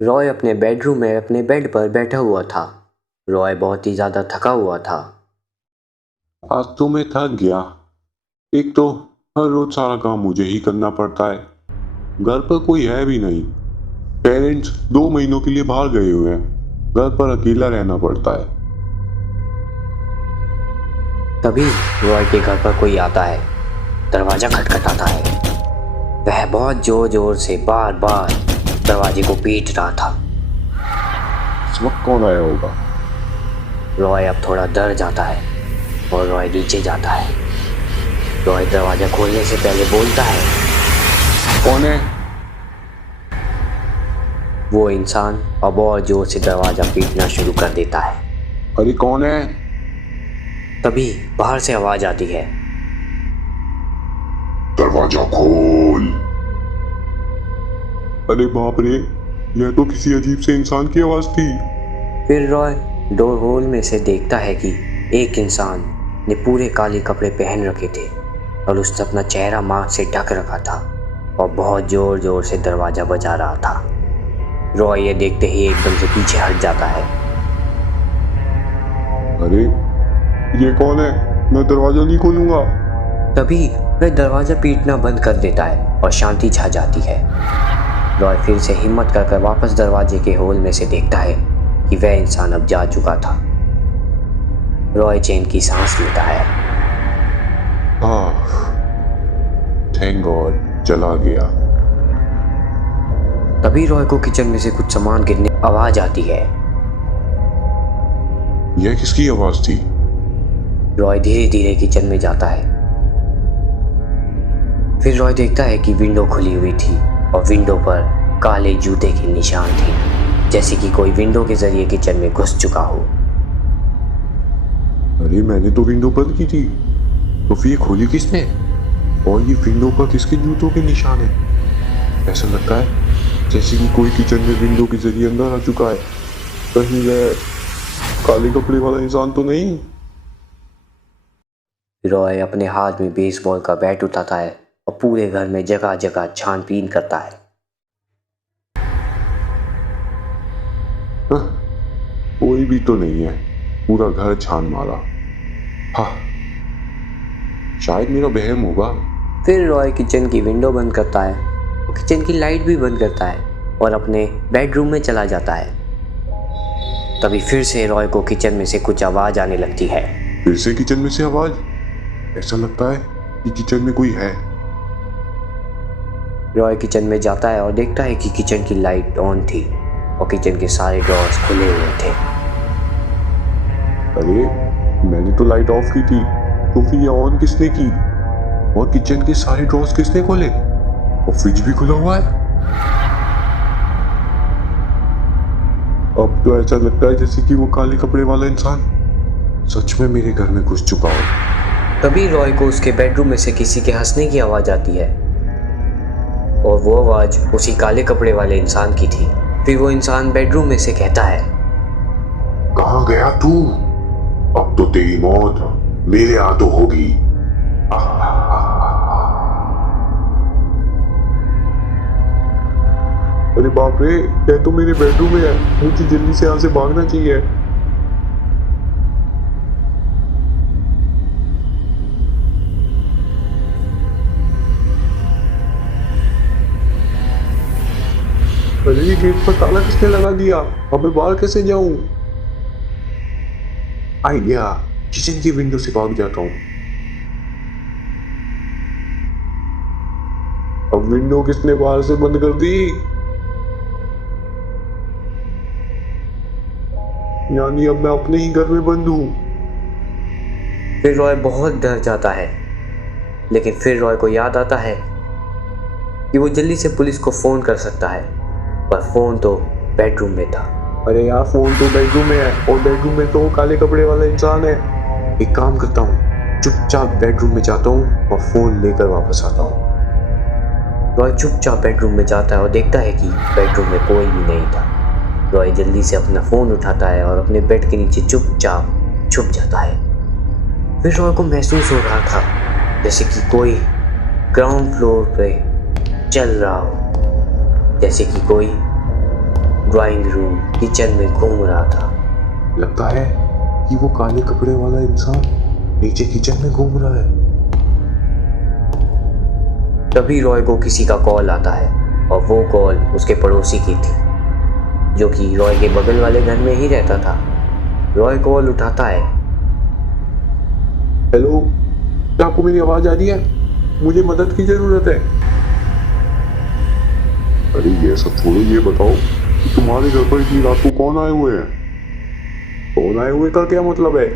रॉय अपने बेडरूम में अपने बेड पर बैठा हुआ था। रॉय बहुत ही ज़्यादा थका हुआ था। आज तो मैं थक गया। एक तो हर रोज सारा काम मुझे ही करना पड़ता है। घर पर कोई है भी नहीं। पेरेंट्स 2 महीनों के लिए बाहर गए हुए हैं। घर पर अकेला रहना पड़ता है। तभी रॉय के घर पर कोई आता है। दरवाज़ा खटखटाता है। वह बहुत ज़ोर ज़ोर से बार बार दरवाजे को पीट रहा था। इस वक्त कौन आया होगा? रॉय अब थोड़ा डर जाता है और रॉय नीचे जाता है। रॉय दरवाज़ा खोलने से पहले बोलता है, कौन है? वो इंसान अब और ज़ोर से दरवाज़ा पीटना शुरू कर देता है। अरे कौन है? तभी बाहर से आवाज़ आती है, दरवाजा खोल। अरे बाप रे, यह तो किसी अजीब से इंसान की आवाज थी। फिर रॉय डोर होल में से देखता है कि एक इंसान ने पूरे काले कपड़े पहन रखे थे और उसने अपना चेहरा मास्क से ढक रखा था और बहुत ज़ोर ज़ोर से दरवाज़ा बजा रहा था। रॉय ये देखते ही एकदम से पीछे हट जाता है। अरे ये कौन है? मैं दरवाजा नहीं खोलूंगा। तभी वह दरवाज़ा पीटना बंद कर देता है और शांति छा जाती है। रॉय फिर से हिम्मत कर वापस दरवाजे के होल में से देखता है कि वह इंसान अब जा चुका था। रॉय चैन की सांस लेता है। थैंक गॉड, चला गया। तभी रॉय को किचन में से कुछ सामान गिरने की आवाज आती है। यह किसकी आवाज थी? रॉय धीरे धीरे किचन में जाता है। फिर रॉय देखता है कि विंडो खुली हुई थी और विंडो पर काले जूते के निशान थे, जैसे कि कोई विंडो के जरिए किचन में घुस चुका हो। अरे मैंने तो विंडो बंद की थी, तो फिर ये खोली किसने? और ये विंडो पर किसके जूतों के निशान है? ऐसा लगता है जैसे कि कोई किचन में विंडो के जरिए अंदर आ चुका है। कहीं वह काले कपड़े वाला इंसान तो नहीं? रॉय अपने हाथ में बेसबॉल का बैट उठाता है और पूरे घर में जगह जगह छानबीन करता है। कोई भी तो नहीं है। पूरा घर छान मारा। हाँ, शायद मेरा वहम होगा। फिर रॉय किचन की विंडो बंद करता है और किचन की लाइट भी बंद करता है और अपने बेडरूम में चला जाता है। तभी फिर से रॉय को किचन में से कुछ आवाज आने लगती है। फिर से किचन में से आवाज? ऐसा लगता है कि किचन में कोई है। रॉय किचन में जाता है और देखता है कि किचन की लाइट ऑन थी और किचन के सारे ड्रॉर्स खुले हुए थे। अरे मैंने तो लाइट ऑफ की थी, तो फिर ये ऑन किसने की? और किचन के सारे ड्रॉर्स किसने खोले? और फ्रिज भी खुला हुआ है। अब तो ऐसा लगता है जैसे कि वो काले कपड़े वाला इंसान सच में मेरे घर में घुस चुका हो। तभी रॉय को उसके बेडरूम में से किसी के हंसने की आवाज आती है और वो आवाज उसी काले कपड़े वाले इंसान की थी। फिर वो इंसान बेडरूम में से कहता है, कहाँ गया तू? अब तो तेरी मौत मेरे हाथों होगी। अरे बाप रे, यह तो मेरे बेडरूम में है। मुझे जल्दी से यहाँ से भागना चाहिए। अरे ये गेट पर ताला किसने लगा दिया? अब मैं बाहर कैसे जाऊं? आइडिया, किचन की विंडो से भाग जाता हूँ। अब विंडो किसने बाहर से बंद कर दी? यानी अब मैं अपने ही घर में बंद हूँ। फिर रॉय बहुत डर जाता है, लेकिन फिर रॉय को याद आता है कि वो जल्दी से पुलिस को फ़ोन कर सकता है, पर फ़ोन तो बेडरूम में था। अरे यार, फोन तो बेडरूम में है और बेडरूम में तो काले कपड़े वाला इंसान है। एक काम करता हूँ, चुपचाप बेडरूम में जाता हूँ और फोन लेकर वापस आता हूँ। रॉय चुपचाप बेडरूम में जाता है और देखता है कि बेडरूम में कोई भी नहीं था। रॉय जल्दी से अपना फ़ोन उठाता है और अपने बेड के नीचे चुपचाप छुप जाता है। फिर रॉय को महसूस हो रहा था जैसे कि कोई ग्राउंड फ्लोर पे चल रहा हो, जैसे कि कोई ड्राइंग रूम, किचन में घूम रहा था। लगता है कि वो काले कपड़े वाला इंसान नीचे किचन में घूम रहा है। तभी रॉय को किसी का कॉल आता है और वो कॉल उसके पड़ोसी की थी, जो कि रॉय के बगल वाले घर में ही रहता था। रॉय कॉल उठाता है। हेलो, क्या आपको मेरी आवाज आ रही है? मुझे मदद की जरूरत है। अरे ये सब छोड़ो, ये बताओ कि तुम्हारे घर पर इतनी रात को कौन आए हुए हैं? कौन आए हुए का क्या मतलब है?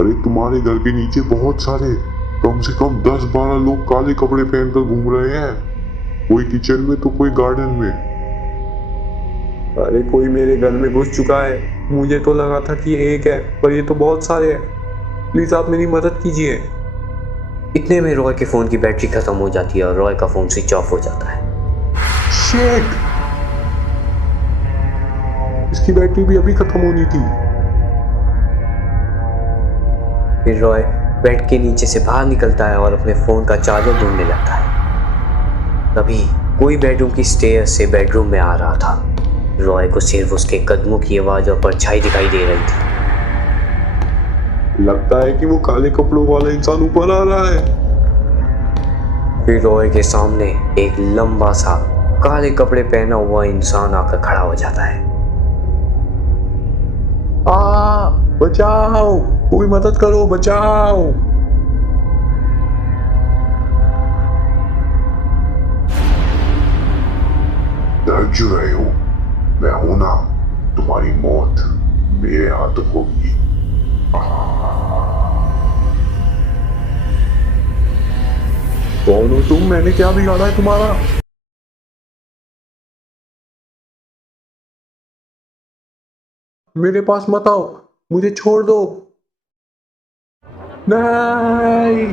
अरे तुम्हारे घर के नीचे बहुत सारे, कम से कम 10-12 लोग काले कपड़े पहनकर घूम रहे हैं। कोई किचन में तो कोई गार्डन में। अरे कोई मेरे घर में घुस चुका है। मुझे तो लगा था कि एक है, पर ये तो बहुत सारे हैं। प्लीज आप मेरी मदद कीजिए। इतने में रॉय के फोन की बैटरी खत्म हो जाती है और रॉय का फोन स्विच ऑफ हो जाता है। शिट! इसकी बैटरी भी अभी खत्म होनी थी। फिर रॉय बेड के नीचे से बाहर निकलता है और अपने फोन का चार्जर ढूंढने लगता है। तभी कोई बेडरूम की स्टेयर से बेडरूम में आ रहा था। रॉय को सिर्फ उसके कदमों की आवाज और परछाई दिखाई दे रही थी। लगता है कि वो काले कपड़ों वाला इंसान ऊपर आ रहा है। फिर रॉय के सामने एक लंबा सा काले कपड़े पहना हुआ इंसान आकर खड़ा हो जाता है। बचाओ, कोई मदद करो, बचाओ। डर क्यों रहे हो? मैं हूं ना, तुम्हारी मौत मेरे हाथों होगी। कौन हो तुम? मैंने क्या बिगाड़ा है तुम्हारा? मेरे पास मत आओ, मुझे छोड़ दो। नहीं।